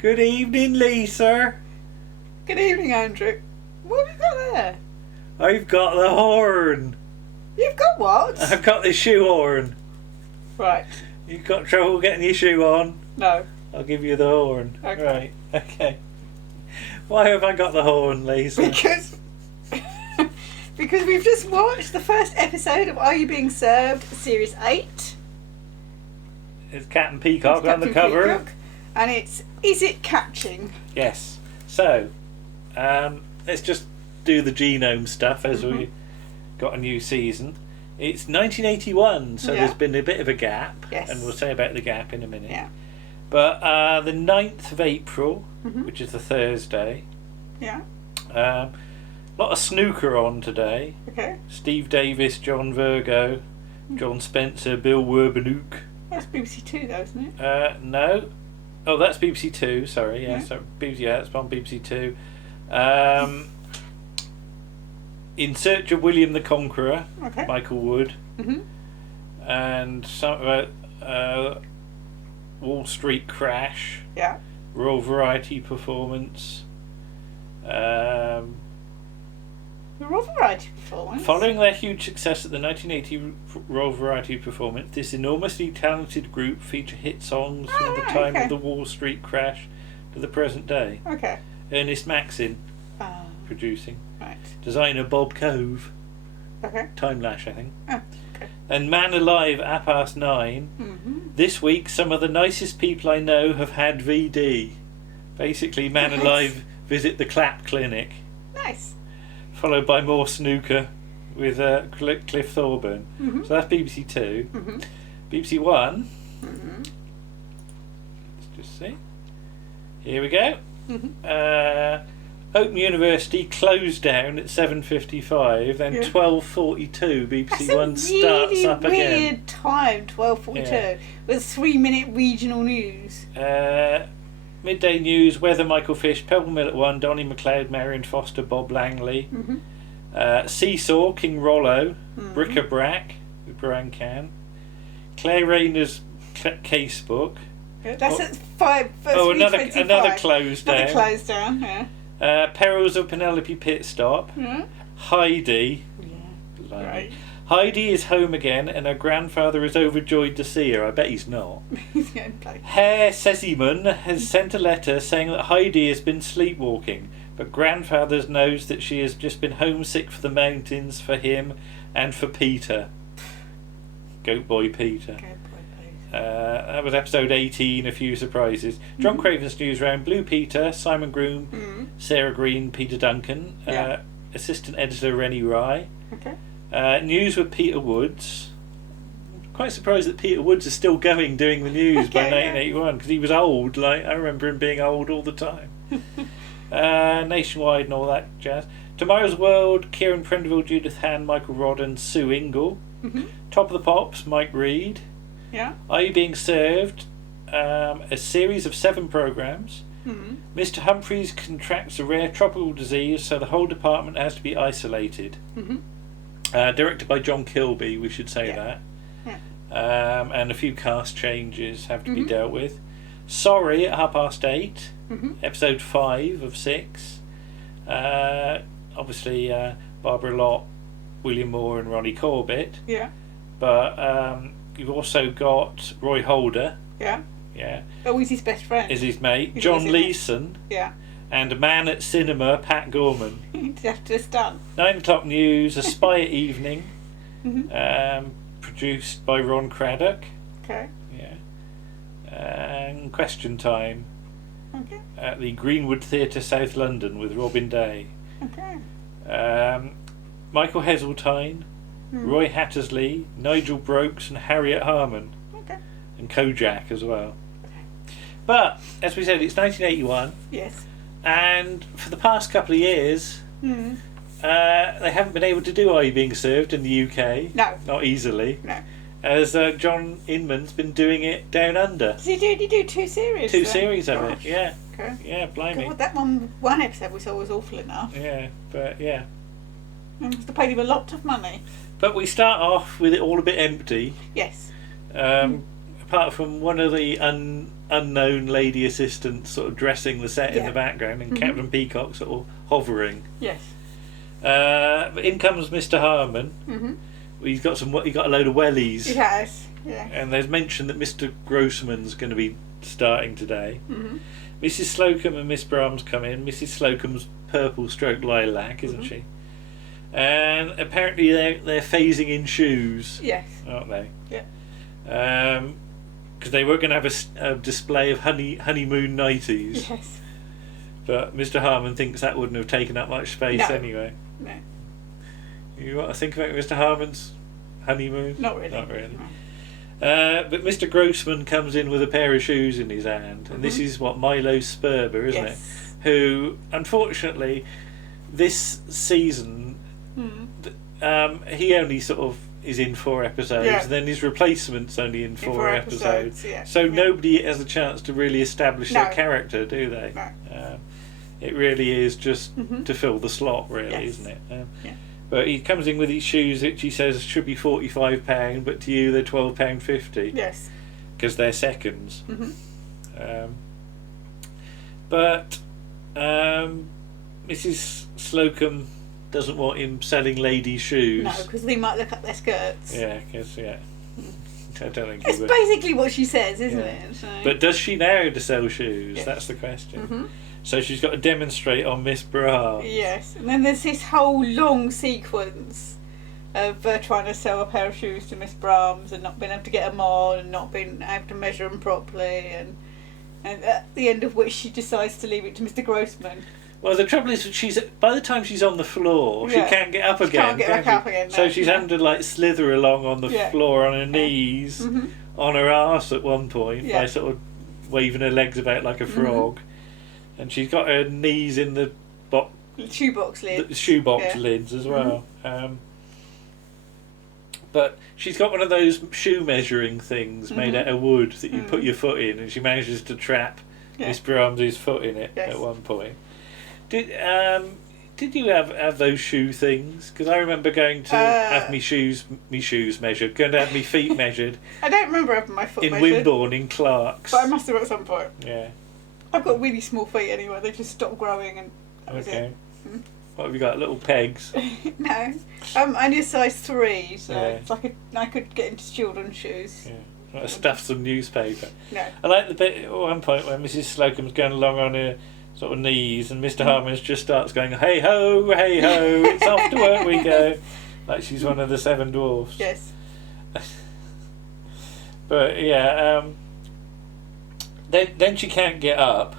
Good evening, Lisa. Good evening, Andrew. What have you got there? I've got the horn. You've got what? I've got the shoe horn. Right. You've got trouble getting your shoe on? No. I'll give you the horn. Okay. Right, okay. Why have I got the horn, Lisa? Because we've just watched the first episode of Are You Being Served, Series 8. It's Captain Peacock It's on the Captain cover. Peacock, and it's Is It Catching? Yes. So, let's just do the genome stuff as we got a new season. It's 1981, so Yeah. there's been a bit of a gap. Yes. And we'll say about the gap in a minute. Yeah. But the 9th of April, which is the Thursday, Yeah. a lot of snooker on today. Okay. Steve Davis, John Virgo, John Spencer, Bill Werbanook. That's BBC Two, though, isn't it? No. Oh, that's BBC Two, sorry. Yeah, Yeah. so BBC, that's on BBC Two. In Search of William the Conqueror, Okay. Michael Wood. Mhm. And something about Wall Street Crash, Yeah. Royal Variety Performance. The Royal Variety Performance. Following their huge success at the 1980 Royal Variety Performance, this enormously talented group feature hit songs from the right, time okay. of the Wall Street crash to the present day. Okay. Ernest Maxin Oh, producing. right. Designer Bob Cove. Okay. Time Lash, I think. Oh, okay. And Man Alive at 9:30. This week, some of the nicest people I know have had VD. Basically, Man Nice. Alive visit the Clap Clinic. Nice. Followed by more snooker with Cliff Thorburn. So that's BBC Two. BBC One. Let's just see. Here we go. Open University closed down at 7:55. Then Yeah. 12:42. BBC That's One a starts really up weird again. time, 12:42, Yeah. with 3-minute regional news. Midday News, Weather, Michael Fish, Pebble Mill at 1, Donnie McLeod, Marion Foster, Bob Langley. Seesaw, King Rollo, Bric-a-Brac with Brian Can. Claire Rayner's Casebook. That's at 5. Another close down. Another close down, yeah. Perils of Penelope Pit Stop. Heidi. Blimey. Right. Heidi is home again and her grandfather is overjoyed to see her. I bet he's not. He's going to play. Herr Sessimon has sent a letter saying that Heidi has been sleepwalking, but grandfather knows that she has just been homesick for the mountains, for him, and for Peter. Goat boy Peter. Go, boy, please. That was episode 18, a few surprises. John Craven's news round, Blue Peter, Simon Groom, Sarah Green, Peter Duncan, Yeah. assistant editor Rennie Rye. Okay. News with Peter Woods. Quite surprised that Peter Woods is still going doing the news by Okay, yeah. 1981 because he was old. Like I remember him being old all the time. Nationwide and all that jazz. Tomorrow's World, Kieran Prendeville, Judith Han, Michael Rodden, Sue Ingle. Top of the Pops, Mike Reed. Yeah. Are You Being Served? A series of 7 programmes. Mister Humphries contracts a rare tropical disease, so the whole department has to be isolated. Directed by John Kilby, we should say that. And a few cast changes have to be dealt with. Sorry at 8:30. Episode 5 of 6. Obviously, Barbara Lott, William Moore, and Ronnie Corbett. Yeah. But you've also got Roy Holder. Yeah. Yeah. Always his best friend. Is his mate. He's John always in it. Leeson. Yeah. And Man at Cinema, Pat Gorman. Just done. 9 o'clock news, A Spy at Evening. Produced by Ron Craddock. Okay. Yeah. And Question Time Okay. at the Greenwood Theatre, South London, with Robin Day. Okay. Michael Heseltine, Roy Hattersley, Nigel Brokes, and Harriet Harman. Okay. And Kojak as well. But, as we said, it's 1981, Yes. and for the past couple of years, they haven't been able to do Are You Being Served in the UK. No. Not easily. No. As John Inman's been doing it down under. Did he do 2 series? 2 then? series of Gosh. it, yeah. Okay. Yeah, blimey. God, that one episode we saw was awful enough. Yeah, but yeah. I must have paid him a lot of money. But we start off with it all a bit empty. Yes. apart from one of the unknown lady assistants sort of dressing the set in the background, and Captain Peacock sort of hovering. Yes. But in comes Mr. Harmon. He got a load of wellies. He has. Yeah. And there's mention that Mr. Grossman's going to be starting today. Mrs. Slocum and Miss Brahms come in. Mrs. Slocum's purple stroke lilac, isn't she? And apparently they're phasing in shoes. Yes. Aren't they? Yeah. Because they were going to have a display of honeymoon nighties. Yes. But Mr. Harmon thinks that wouldn't have taken up much space anyway. No. You want to think about Mr. Harmon's honeymoon? Not really. Not really. No. But Mr. Grossman comes in with a pair of shoes in his hand, and this is Milo Sperber, isn't it? Who, unfortunately, this season, he only sort of is in 4 episodes, and then his replacement's only in 4 episodes. So nobody has a chance to really establish their character, do they? No. It really is just to fill the slot, really, isn't it? But he comes in with these shoes which he says should be £45, but to you they're £12.50. Yes. Because they're seconds. But Mrs. Slocum doesn't want him selling ladies' shoes. No, because they might look up their skirts. Yeah, because I don't think it's he would. basically what she says, isn't it? So. But does she know how to sell shoes? Yes. That's the question. So she's got to demonstrate on Miss Brahms. Yes, and then there's this whole long sequence of trying to sell a pair of shoes to Miss Brahms and not being able to get them on and not being able to measure them properly, and at the end of which she decides to leave it to Mr. Grossman. Well, the trouble is, by the time she's on the floor, she can't get up again. Can't get back up again. So she's having to slither along on the floor on her knees, on her arse at one point by sort of waving her legs about like a frog, and she's got her knees in the shoebox lids. The shoebox lids as well. But she's got one of those shoe measuring things made out of wood that you put your foot in, and she manages to trap Miss Brahms' foot in it at one point. Did you have those shoe things? Because I remember going to have me shoes measured, going to have me feet measured. I don't remember having my foot measured. In Wimborne, in Clark's. But I must have at some point. Yeah. I've got really small feet anyway, they just stopped growing and that was it. What have you got, little pegs? No. Only a size 3, so it's like I could get into children's shoes. Yeah. Stuff some newspaper. No. I like the bit at one point where Mrs. Slocum's going along on her sort of knees, and Mr. Harmon just starts going, hey ho, it's off to work we go, like she's one of the 7 dwarfs. Yes. But then she can't get up.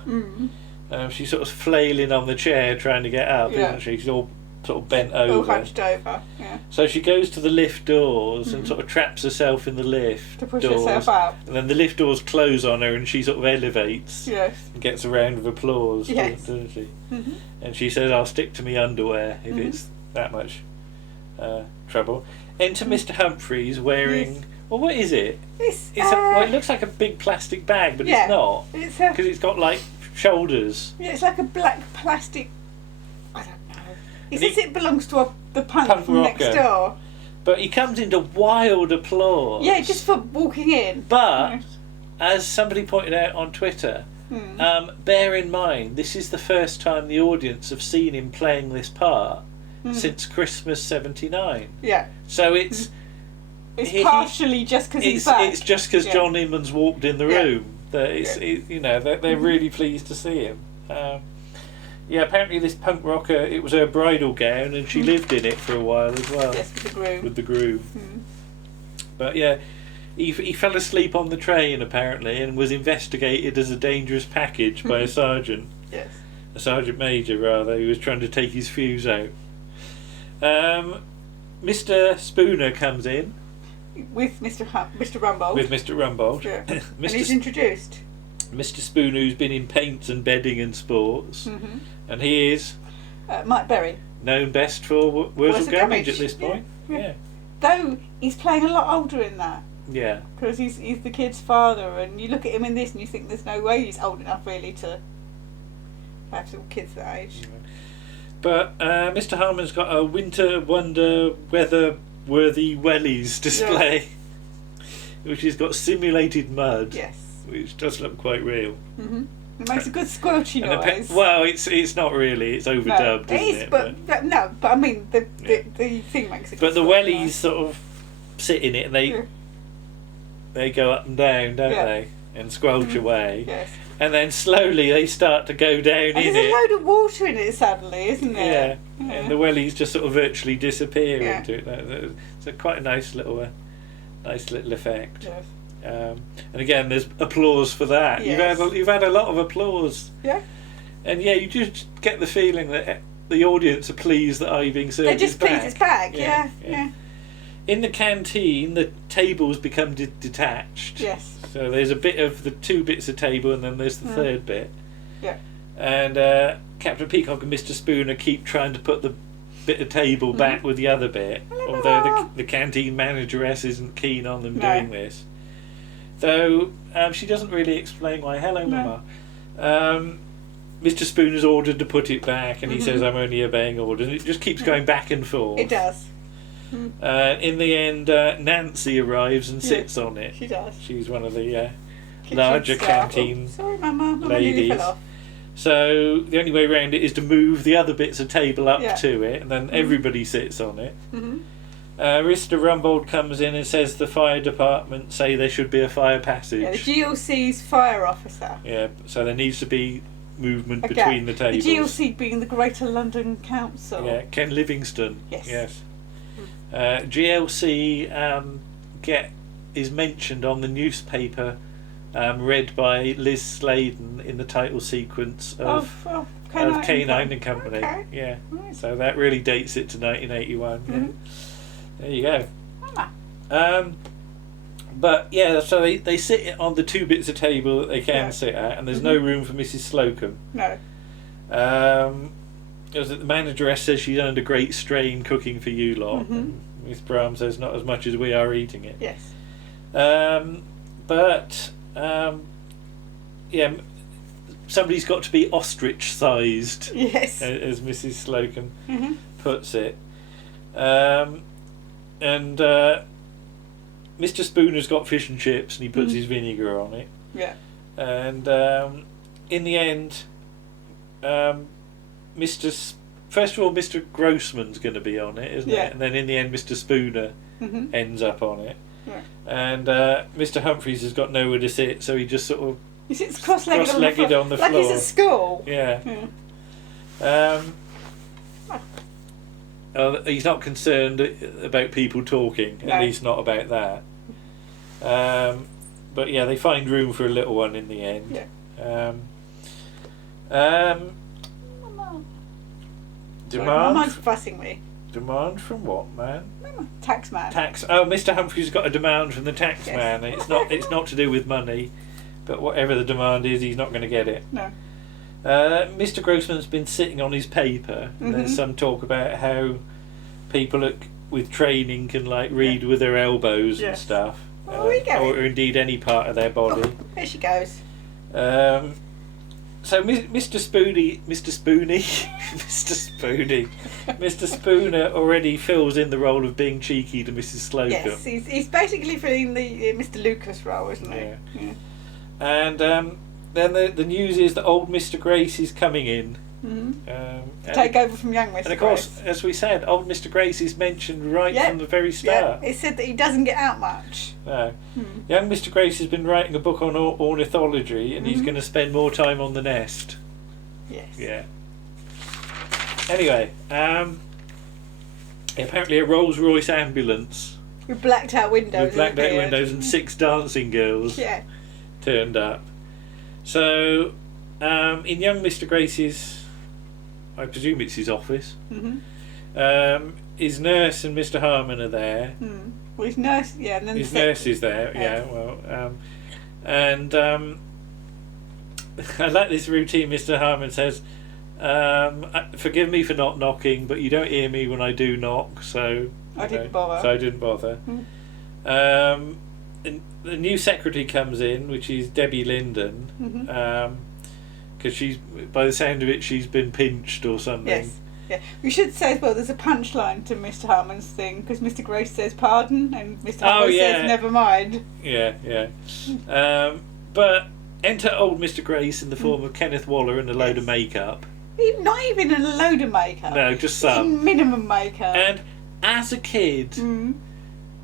She's sort of flailing on the chair trying to get up, isn't she? She's all sort of bent over. All hunched over, So she goes to the lift doors and sort of traps herself in the lift to push doors, herself up. and then the lift doors close on her and she sort of elevates and gets a round of applause, doesn't she? And she says, I'll stick to my underwear if it's that much trouble. Enter Mr. Humphries wearing... Well, what is it? It looks like a big plastic bag, but it's not. Because it's got like shoulders. Yeah, it's like a black plastic... I don't know. He says it belongs to the punk from rocker. next door. But he comes into wild applause. Yeah, just for walking in. But, as somebody pointed out on Twitter, bear in mind, this is the first time the audience have seen him playing this part since Christmas '79. Yeah. So it's... It's partially just because he's back. It's just because John Inman's walked in the room that they're really pleased to see him. Apparently this punk rocker, it was her bridal gown, and she lived in it for a while as well. Yes, with the groom. With the groom. But he fell asleep on the train apparently, and was investigated as a dangerous package by a sergeant. Yes. A sergeant major rather, who was trying to take his fuse out. Mr. Spooner comes in. With Mr. Rumbold. With Mr. Rumbold. Yeah. And he's introduced. Mr. Spooner, who's been in paints and bedding and sports. And he is... Mike Berry. Known best for Wurzel Gummidge at this point. Yeah. Though he's playing a lot older in that. Yeah. Because he's the kid's father, and you look at him in this and you think there's no way he's old enough really to have some kids that age. But Mr. Harmon's got a winter wonder weather worthy wellies display. which has got simulated mud, Yes. which does look quite real. Mm-hmm. It makes a good squelchy noise. Well, it's not really. It's overdubbed, no, isn't it? But I mean the thing makes it. But the wellies sort of sit in it, and they go up and down, don't they, and squelch away. Yes. And then slowly they start to go down in it. There's a load of water in it suddenly, isn't there? Yeah. And the wellies just sort of virtually disappear Yeah. into it. It's quite a nice little effect. Yes. And again, there's applause for that. Yes. You've had a lot of applause. Yeah. And you just get the feeling that the audience are pleased that Iving being served. They're just pleased it's back. Yeah. In the canteen, the tables become detached. Yes. So there's a bit of the two bits of table, and then there's the third bit. Yeah. And Captain Peacock and Mr. Spooner keep trying to put the bit of table back with the other bit, although the canteen manageress isn't keen on them doing this. Though she doesn't really explain why. Hello, Mama. Mr. Spooner's ordered to put it back, and he says, "I'm only obeying orders." And it just keeps going back and forth. It does. In the end, Nancy arrives and sits on it. She does. She's one of the larger canteen Sorry, Mama. ladies. Fell off. So the only way around it is to move the other bits of table up to it, and then everybody sits on it. Mr. Rumbold comes in and says the fire department say there should be a fire passage. Yeah, the GLC's fire officer. Yeah, so there needs to be movement between the tables. The GLC being the Greater London Council. Yeah, Ken Livingstone. Yes. GLC is mentioned on the newspaper, read by Liz Sladen in the title sequence of K9 and Company. Okay. Yeah, Right. so that really dates it to 1981. Yeah. There you go. But yeah, so they sit on the two bits of table that they can sit at, and there's no room for Mrs. Slocum. No. The manageress says she's under great strain cooking for you lot. And Miss Brown says not as much as we are eating it. Yes. Somebody's got to be ostrich-sized. Yes. As Mrs. Slocum puts it. Mr. Spooner's got fish and chips, and he puts his vinegar on it. Yeah. And in the end, first of all, Mr. Grossman's going to be on it, isn't it? And then in the end, Mr. Spooner ends up on it. Yeah. And Mr. Humphries has got nowhere to sit, so he just sort of He sits cross-legged on the floor. Like he's at school. Yeah. He's not concerned about people talking, at least not about that. But yeah, they find room for a little one in the end. Yeah. Mama's fussing me. Demand from what man? Tax man. Oh, Mr. Humphries got a demand from the tax man. It's not to do with money, but whatever the demand is, he's not going to get it. No. Mr. Grossman's been sitting on his paper, and there's some talk about how people with training can read with their elbows and stuff, or indeed any part of their body. Oh, there she goes. So Mr. Spooner already fills in the role of being cheeky to Mrs. Slocum. Yes, he's basically filling the Mr. Lucas role, isn't he? Yeah. And then the news is that old Mr. Grace is coming in. Take over from young Mr. Grace. And of course, as we said, old Mr. Grace is mentioned from the very start. Yeah, it said that he doesn't get out much. No. Young Mr. Grace has been writing a book on ornithology, and he's going to spend more time on the nest. Yes. Yeah. Anyway, apparently a Rolls-Royce ambulance with blacked out windows. And 6 dancing girls turned up. So, in young Mr. Grace's, I presume it's his office, his nurse and Mr. Harmon are there. Well, his nurse, and then his nurse is there, and I like this routine. Mr. Harmon says, "Forgive me for not knocking, but you don't hear me when I do knock, so I didn't bother." So I didn't bother. And the new secretary comes in, which is Debbie Linden, because she's, by the sound of it, she's been pinched or something. Yes. Yeah, we should say as well. There's a punchline to Mr. Harmon's thing because Mr. Grace says pardon and Mr. Harmon says never mind. Yeah, yeah. But enter old Mr. Grace in the form of Kenneth Waller and a load of makeup. Not even a load of makeup. No, just some. Minimum makeup. And as a kid,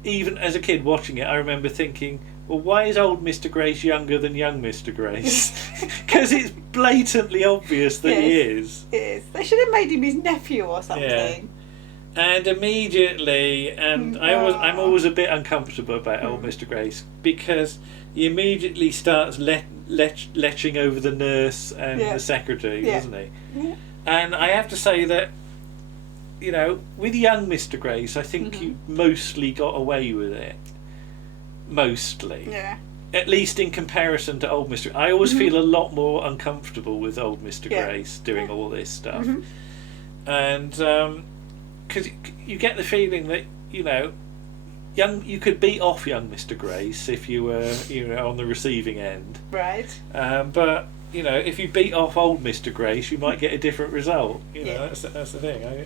even as a kid watching it, I remember thinking, well, why is old Mr. Grace younger than young Mr. Grace? Because it's blatantly obvious that he is. It is. They should have made him his nephew or something. Yeah. And immediately, and I'm always a bit uncomfortable about old Mr. Grace because he immediately starts leching over the nurse and the secretary, doesn't he? Yeah. And I have to say that, you know, with young Mr. Grace, I think he mostly got away with it. Mostly. Yeah. At least in comparison to old Mr. I always feel a lot more uncomfortable with old Mr. Grace doing all this stuff. And because you get the feeling that, you know, you could beat off young Mr. Grace if you were, you know, on the receiving end. Right. But, you know, if you beat off old Mr. Grace, you might get a different result. You know, that's the thing.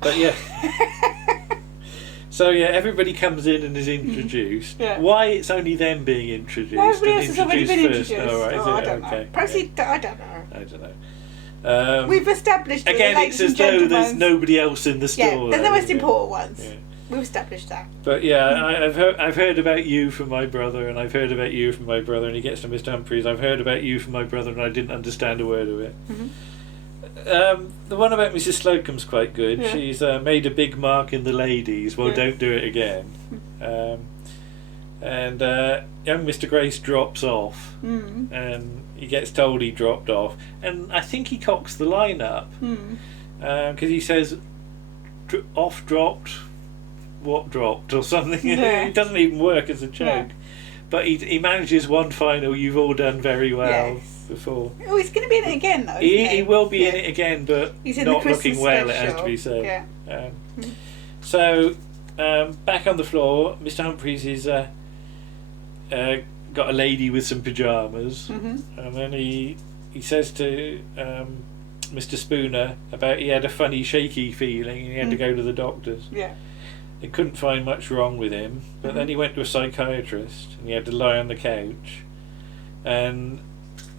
But yeah. So yeah, everybody comes in and is introduced. Why it's only them being introduced? Everybody else has already been introduced. Oh, right, I don't know. Perhaps I don't know. I don't know. We've established that again, it's as though there's nobody else in the store. Yeah, they're the most important ones. Yeah. We've established that. But yeah, I've heard about you from my brother, and I've heard about you from my brother, and he gets to Mr. Humphries. I've heard about you from my brother, and I didn't understand a word of it. The one about Mrs. Slocum's quite good. Yeah. She's made a big mark in the ladies. Well, don't do it again. And young Mr. Grace drops off, and he gets told he dropped off, and I think he cocks the line up because he says, "Off dropped, what dropped?" or something. Yeah. It doesn't even work as a joke, but he manages one final. You've all done very well. Yes. Before. Oh, he's going to be in it again, though. He will be in it again, but he's not looking well, it has to be said. Yeah. So, back on the floor, Mr. Humphries is got a lady with some pyjamas, and then he says to Mr. Spooner about he had a funny shaky feeling and he had to go to the doctors. Yeah. They couldn't find much wrong with him, but then he went to a psychiatrist and he had to lie on the couch, and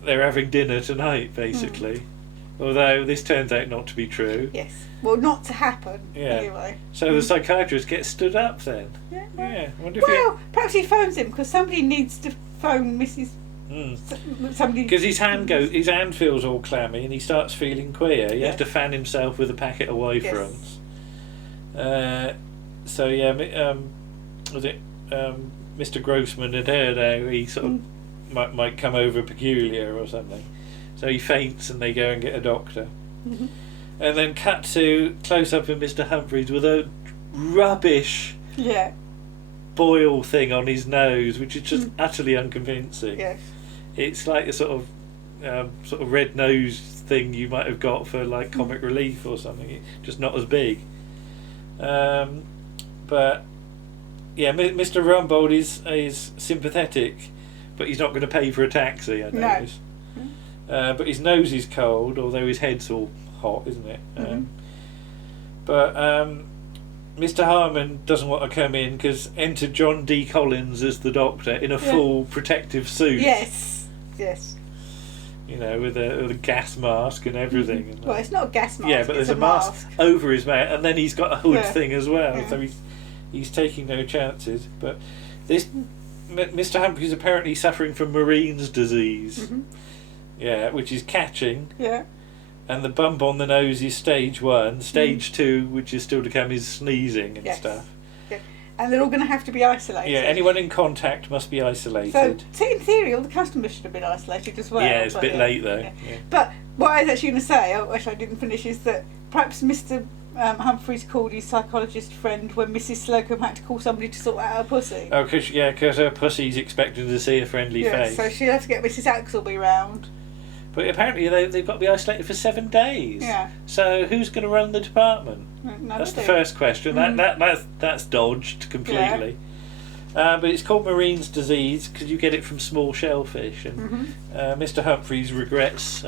they're having dinner tonight, basically. Although this turns out not to be true. Yes. Well, not to happen, anyway. So the psychiatrist gets stood up then. Yeah. Perhaps he phones him because somebody needs to phone Mrs. Somebody. Because his hand feels all clammy and he starts feeling queer. He has to fan himself with a packet of Y-fronts. So yeah, was it Mr. Grossman had heard how he sort of might come over peculiar or something, so he faints and they go and get a doctor, and then cut to close up of Mr. Humphries with a rubbish boil thing on his nose, which is just utterly unconvincing. Yes, it's like a sort of red nose thing you might have got for like comic relief or something, just not as big. But yeah, Mr. Rumbold is sympathetic. But he's not going to pay for a taxi, I notice. No. But his nose is cold, although his head's all hot, isn't it? But Mr. Harmon doesn't want to come in because enter John D. Collins as the doctor in a full protective suit. Yes. You know, with a gas mask and everything. Well, it's not a gas mask. Yeah, but there's a mask over his mouth, and then he's got a hood thing as well. So he's taking no chances. But this. Mr. Humphries is apparently suffering from Marine's disease, which is catching. Yeah. And the bump on the nose is stage 1. Stage 2, which is still to come, is sneezing and stuff. Yeah. And they're all going to have to be isolated. Yeah, anyone in contact must be isolated. So in theory, all the customers should have been isolated as well. Yeah, it's a bit late though. Yeah. But what I was actually going to say, which I didn't finish, is that perhaps Mr. Humphries called his psychologist friend when Mrs. Slocum had to call somebody to sort out her pussy. Oh, because her pussy's expecting to see a friendly face. So she'll have to get Mrs. Axelby round. But apparently they've got to be isolated for 7 days. Yeah. So who's going to run the department? That's the first question. That's dodged completely. But it's called Marine's disease because you get it from small shellfish, and Mr. Humphries regrets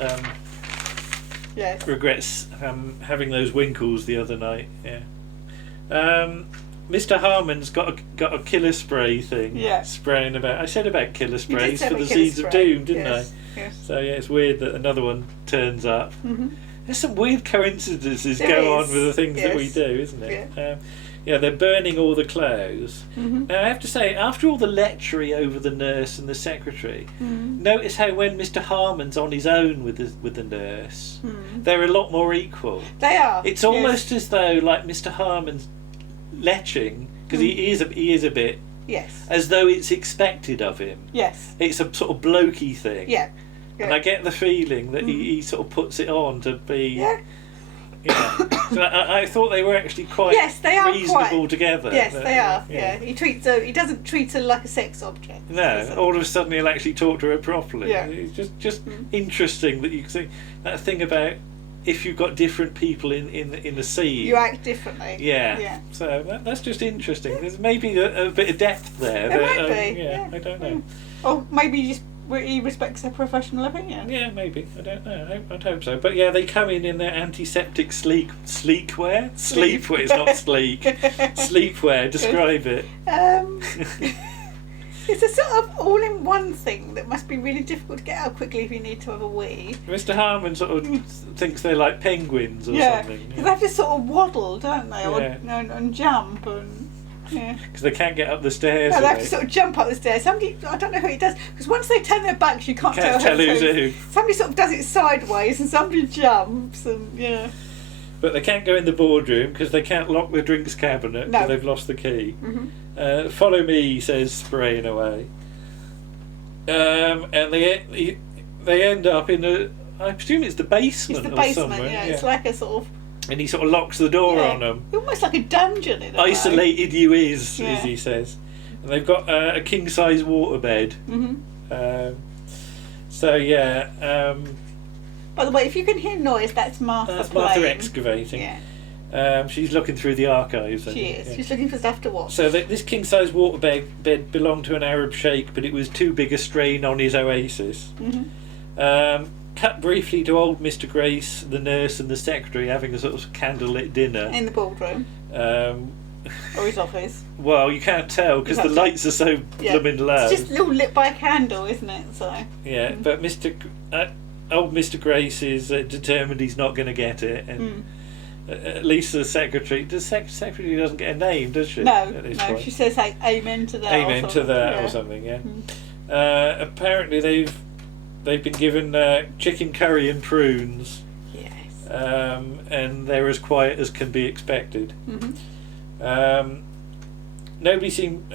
having those winkles the other night. Yeah. Mr. Harmon's got a killer spray thing spraying about. I said about killer sprays for the Seeds of Doom, didn't I? Yes. So yeah, it's weird that another one turns up. There's some weird coincidences There go is. on with the things that we do, isn't it? Yeah, they're burning all the clothes. Now I have to say, after all the lechery over the nurse and the secretary, notice how when Mr. Harmon's on his own with the nurse, they're a lot more equal. They are. It's almost as though like Mr. Harmon's leching, because he is a bit. Yes. As though it's expected of him. Yes. It's a sort of blokey thing. Yeah. And I get the feeling that he sort of puts it on to be. Yeah. So I thought they were actually quite reasonable together. Yes, they are. Yeah. He doesn't treat her like a sex object. No. All of a sudden he'll actually talk to her properly. Yeah. It's just interesting that you can see that thing about if you've got different people in the scene, you act differently. Yeah. So that's just interesting. There's maybe a bit of depth there. There might be. Yeah, I don't know. Or maybe he respects her professional opinion. Yeah, maybe. I don't know. I'd hope so. But yeah, they come in their antiseptic sleepwear. Sleepwear. It's not sleek. Sleepwear. Describe it. It's a sort of all-in-one thing that must be really difficult to get out quickly if you need to have a wee. Mr. Harmon sort of thinks they're like penguins or something. Because they have to sort of waddle, don't they? And jump and... Yeah. Because they can't get up the stairs. No, they have to sort of jump up the stairs. Somebody, I don't know who it does, because once they turn their backs, you can't tell who's who. Somebody sort of does it sideways, and somebody jumps, and But they can't go in the boardroom because they can't lock the drinks cabinet because they've lost the key. Follow me, he says, spraying away. And they end up in I presume it's the basement. It's the basement, somewhere. yeah. It's like a sort of. And he sort of locks the door on them. Almost like a dungeon in a way. Isolated you is, as he says. And they've got a king-size waterbed. By the way, if you can hear noise, that's Martha That's playing. Martha excavating. Yeah. She's looking through the archives. She is. She's looking for stuff to watch. So this king-size waterbed belonged to an Arab sheikh, but it was too big a strain on his oasis. Cut briefly to old Mr. Grace, the nurse and the secretary having a sort of candlelit dinner. In the boardroom. Or his office. Well, you can't tell because the lights are so blooming low. It's just all lit by a candle, isn't it? So. Yeah, but old Mr. Grace is determined he's not going to get it, and at least the secretary. The secretary doesn't get a name, does she? No, point? She says amen to that. Amen to that or something. Yeah. Apparently they've been given chicken curry and prunes. Yes. And they're as quiet as can be expected. Nobody seemed.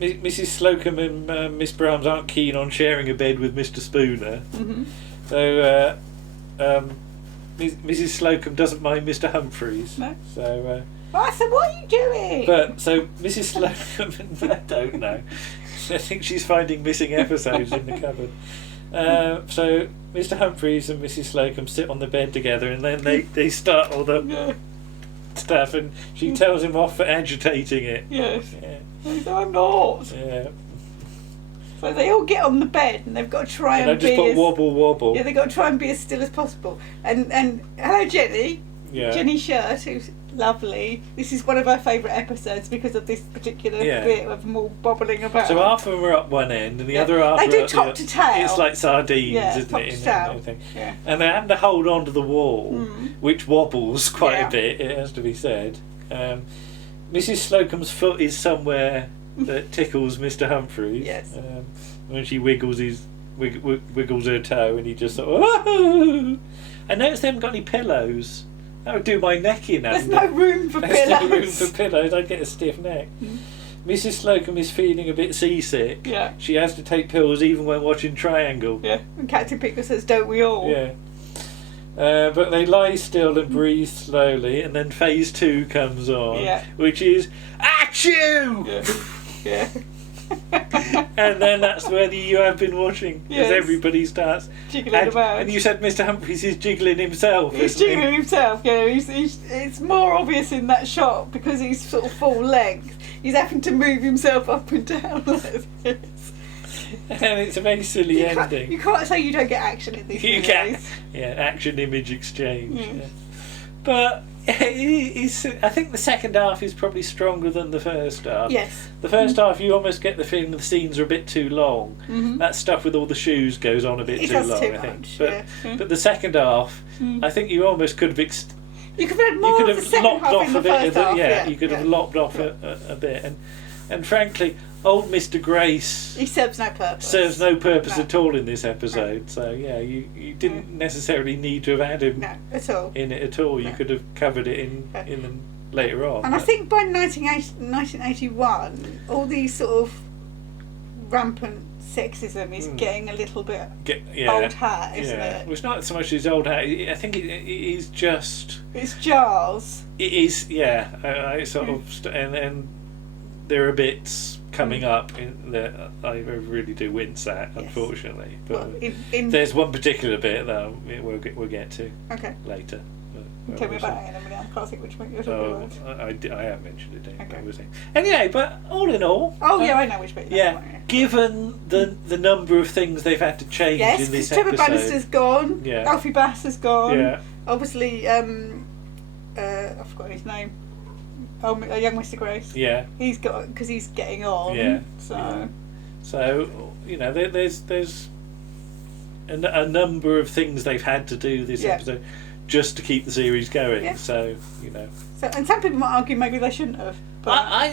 Mrs. Slocum and Miss Brahms aren't keen on sharing a bed with Mr. Spooner. So Mrs. Slocum doesn't mind Mr. Humphries. No. So. Martha, what are you doing? But so Mrs. Slocum, I don't know. I think she's finding missing episodes in the cupboard. So Mr. Humphries and Mrs. Slocum sit on the bed together, and then they start all the stuff, and she tells him off for agitating it. Yes. Yeah. No, I'm not. Yeah. So they all get on the bed, and they've got to try and I just put wobble. Yeah, they've got to try and be as still as possible. And hello, Jenny. Yeah. Jenny Shirt, who's lovely. This is one of our favourite episodes because of this particular bit of them all bobbling about. So half of them are up one end, and the other half they are do up top to tail. It's like sardines, isn't top it? To tail. Yeah. And they have to hold on to the wall, which wobbles quite a bit. It has to be said. Mrs. Slocum's foot is somewhere that tickles Mr. Humphries. Yes. When she wiggles wiggles her toe, and he just sort of. Whoa! I noticed they haven't got any pillows. That would do my neck in. There's no room for pillows. There's no room for pillows. I'd get a stiff neck. Mrs. Slocum is feeling a bit seasick. Yeah. She has to take pills even when watching Triangle. Yeah. And Captain Pickle says, "Don't we all?" Yeah. But they lie still and breathe slowly, and then phase 2 comes on, which is achoo! Yeah. And then that's where you have been watching, as everybody starts jiggling about. And you said Mr. Humphries is jiggling himself. He's jiggling himself. Yeah, it's more obvious in that shot because he's sort of full length. he's having to move himself up and down like this. And it's a very silly ending. You can't say you don't get action in these movies. Can, yeah, action image exchange. Yeah. But I think the second half is probably stronger than the first half. Yes. The first half, you almost get the feeling the scenes are a bit too long. That stuff with all the shoes goes on a bit too long, I think. But the second half, I think you almost could have. You could have more of the second half in the first half. Yeah, you could have lopped off a bit. And frankly, old Mr. Grace... He serves no purpose. Serves no purpose at all in this episode. So, yeah, you didn't necessarily need to have had him at all. In it at all. You could have covered it in them later on. And I think by 1981, all these sort of rampant sexism is getting a little bit old hat, isn't it? Well, it's not so much his old hat. I think it is just... It's Giles. It is, yeah. I sort of... And there are bits coming up that I really do wince at, unfortunately. But there's one particular bit that we'll get to later. Tell me about it in a minute. I can't think which one you're talking about. I have mentioned it, obviously. Anyway, but all in all... I know which bit you're talking about. Given the number of things they've had to change in this episode... Yes, Trevor Bannister's gone. Alfie Bass has gone. Yeah. Obviously, I've forgotten his name. Oh, young Mr. Grace. Yeah. He's got... Because he's getting on. Yeah. So, there's a number of things they've had to do this episode just to keep the series going. Yeah. So, So, and some people might argue maybe they shouldn't have. But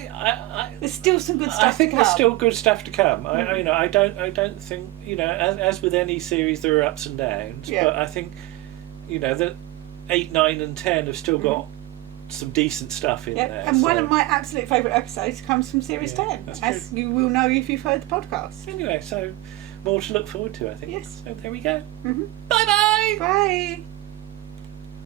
there's still some good stuff. I think there's still good stuff to come. I don't think as with any series there are ups and downs. But I think that 8, 9, and 10 have still got some decent stuff in there. And one of my absolute favourite episodes comes from series 10, as you will know if you've heard the podcast. Anyway, so more to look forward to, I think. Yes. So there we go. Mm-hmm. Bye-bye. Bye.